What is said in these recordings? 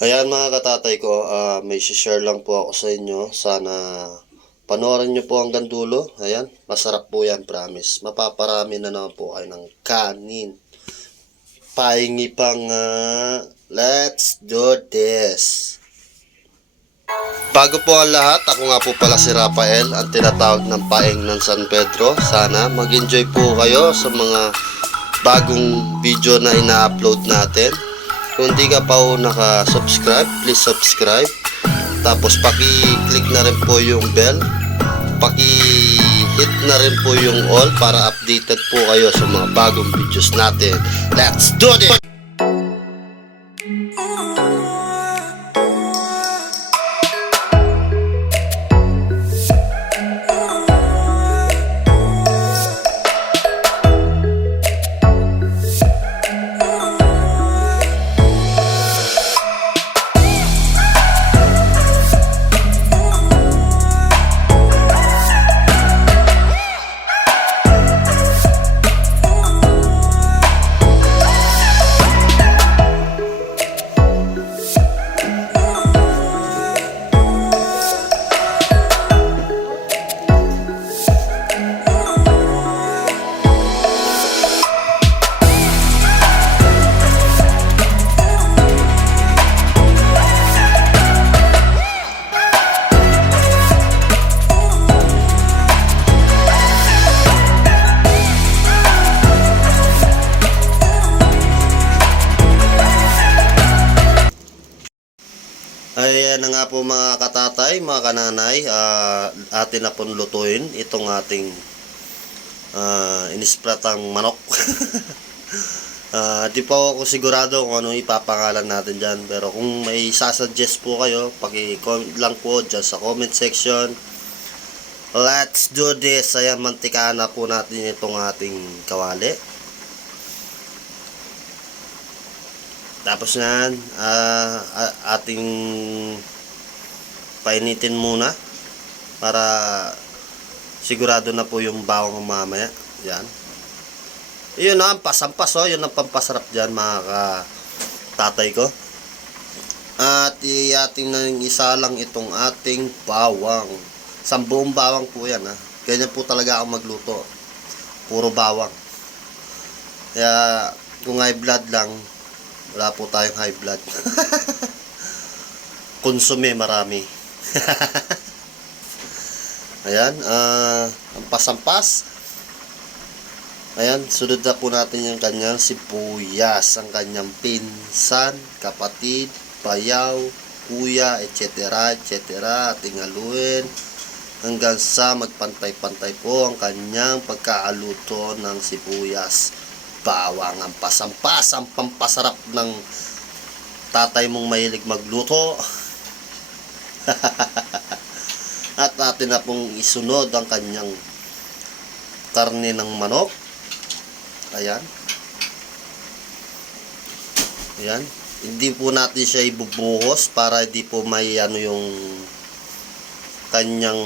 Ayan mga katatay ko, may share lang po ako sa inyo. Sana panoorin nyo po hanggang dulo. Ayan, masarap po yan, promise. Mapaparami na naman po kayo ng kanin. Pahingi pa nga. Let's do this. Bago po ang lahat, ako nga po pala si Rafael, ang tinatawag ng paeng ng San Pedro. Sana mag-enjoy po kayo sa mga bagong video na ina-upload natin. Kung di ka pa po naka-subscribe, please subscribe. Tapos paki-click na rin po yung bell. Paki-hit na rin po yung all para updated po kayo sa mga bagong videos natin. Let's do this! Ayan na nga po mga katatay, mga kananay, atin na pong lutuin itong ating inispratang manok. Di pa ako sigurado kung ano ipapangalan natin dyan, pero kung may sasuggest po kayo, paki-comment lang po dyan sa comment section. Let's do this. Ayan, mantikaan na po natin itong ating kawali. Tapos yan, ating painitin muna para sigurado na po yung bawang mamaya. Yan. Yun na, pasampas oh. Yun ang pampasarap dyan mga tatay ko. At iating na isa lang itong ating bawang. Sambuong bawang po yan ha. Ganyan po talaga ako magluto. Puro bawang. Kaya kung high blood lang, wala po tayong high blood. Konsume marami. Ayan, ang pasampas. Ayan, sunod na po natin yung kanyang sibuyas, ang kanyang pinsan, kapatid, bayaw, kuya, etc. etc. Ating haluin hanggang sa magpantay-pantay po ang kanyang pagkaaluto ng sibuyas. Bawang ang pasampas, ang pampasarap ng tatay mong mahilig magluto. At natin na pong isunod ang kanyang karne ng manok. Ayan. Ayan. Hindi po natin siya ibubuhos para hindi po may ano yung kanyang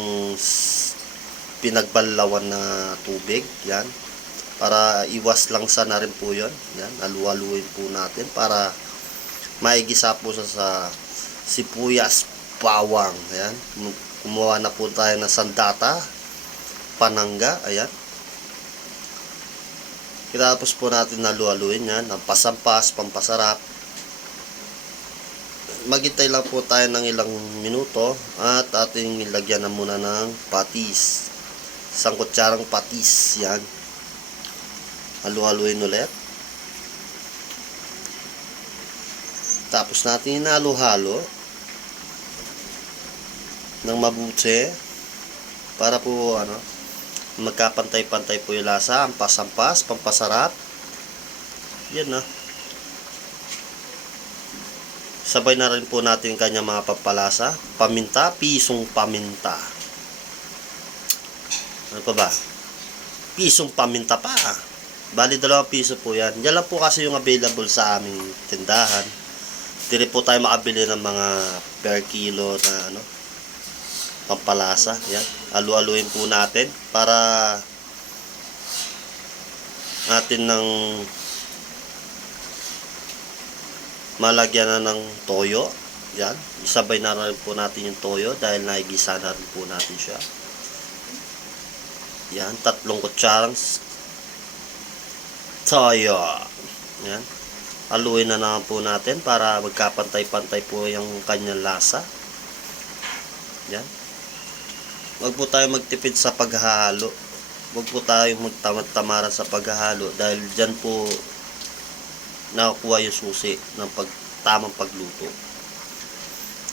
pinagbanlawan na tubig. Yan. Para iwas lang sana rin po yun. Yan, alu-aluin po natin para maigisa po sa sibuyas, bawang. Ayan, kumuha na po tayo ng sandata, panangga. Ayan. Tapos po natin alu-aluin yan, ang pasampas, pampasarap. Maghintay lang po tayo ng ilang minuto at ating ilagyan na muna ng patis. Isang kutsarang patis. Yan. Halu-haluin ulit. Tapos natin inalo-halo ng mabuti para po magkapantay-pantay po yung lasa, ang pasampas, pampasarap. Yan na. Sabay na rin po natin kanya mga pampalasa, paminta, pisong paminta. Ano pa ba? Pisong paminta pa. Bali 2 piso po yan. Yan lang po kasi yung available sa aming tindahan. Hindi po tayo makabili ng mga per kilo na pampalasa. Yan. Alu-aluin po natin para natin ng malagyan na ng toyo. Yan, isabay na rin po natin yung toyo dahil naigisa na rin po natin siya. Yan, 3 kutsarang toyo. Yan, haluin na naman po natin para magkapantay-pantay po yung kanyang lasa. Yan, wag po tayo magtipid sa paghahalo. Wag po tayo magtamad-tamaran sa paghahalo dahil dyan po nakukuha yung susi ng tamang pagluto.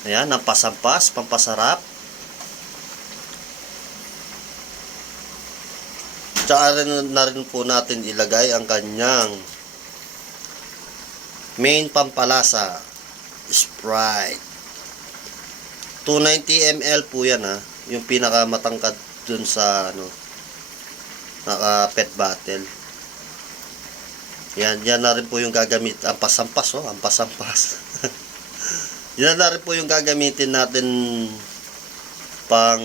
Ayan, ang pasampas, pampasarap. Tsaka na rin po natin ilagay ang kanyang main pampalasa, Sprite. 290 ml po yan ha, yung pinakamatangkad dun sa naka pet bottle. Yan na rin po yung gagamit, ang pasampas ang pasampas. Yan na rin po yung gagamitin natin pang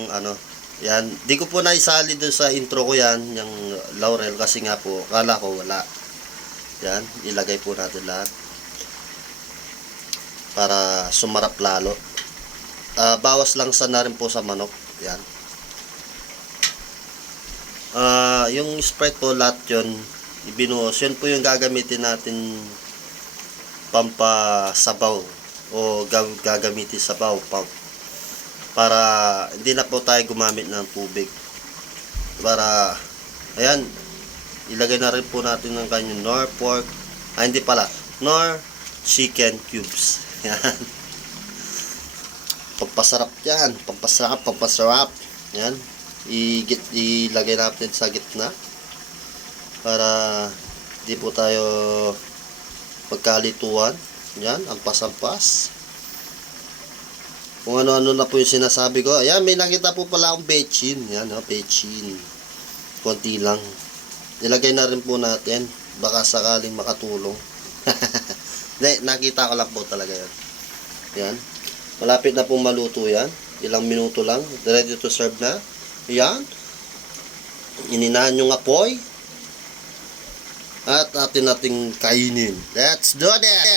yan. Di ko po naisali doon sa intro ko yan, yung laurel kasi nga po, kala ko wala. Yan, ilagay po natin lahat para sumarap lalo. Bawas lang na rin po sa manok. Yan. Yung Sprite po lahat yun ibinuhos. Yun po yung gagamitin natin pampasabaw o gagamitin sabaw para hindi na po tayo gumamit ng tubig. Para ayan, ilagay na rin po natin ng kanyang nor pork, hindi pala, nor chicken cubes. Yan, pampasarap yan, pampasarap. Yan, ilagay natin sa gitna para di po tayo magkalituan. Yan, ang pasampas. Kung ano-ano na po yung sinasabi ko. Ayan, may nakita po pala akong bechin. Yan, bechin. Konti lang. Ilagay na rin po natin. Baka sakaling makatulong. Hindi, nakita ko lang po talaga yan. Yan. Malapit na pong maluto yan. Ilang minuto lang. Ready to serve na. Yan. Ininahan yung apoy. At atin nating kainin. Let's do this!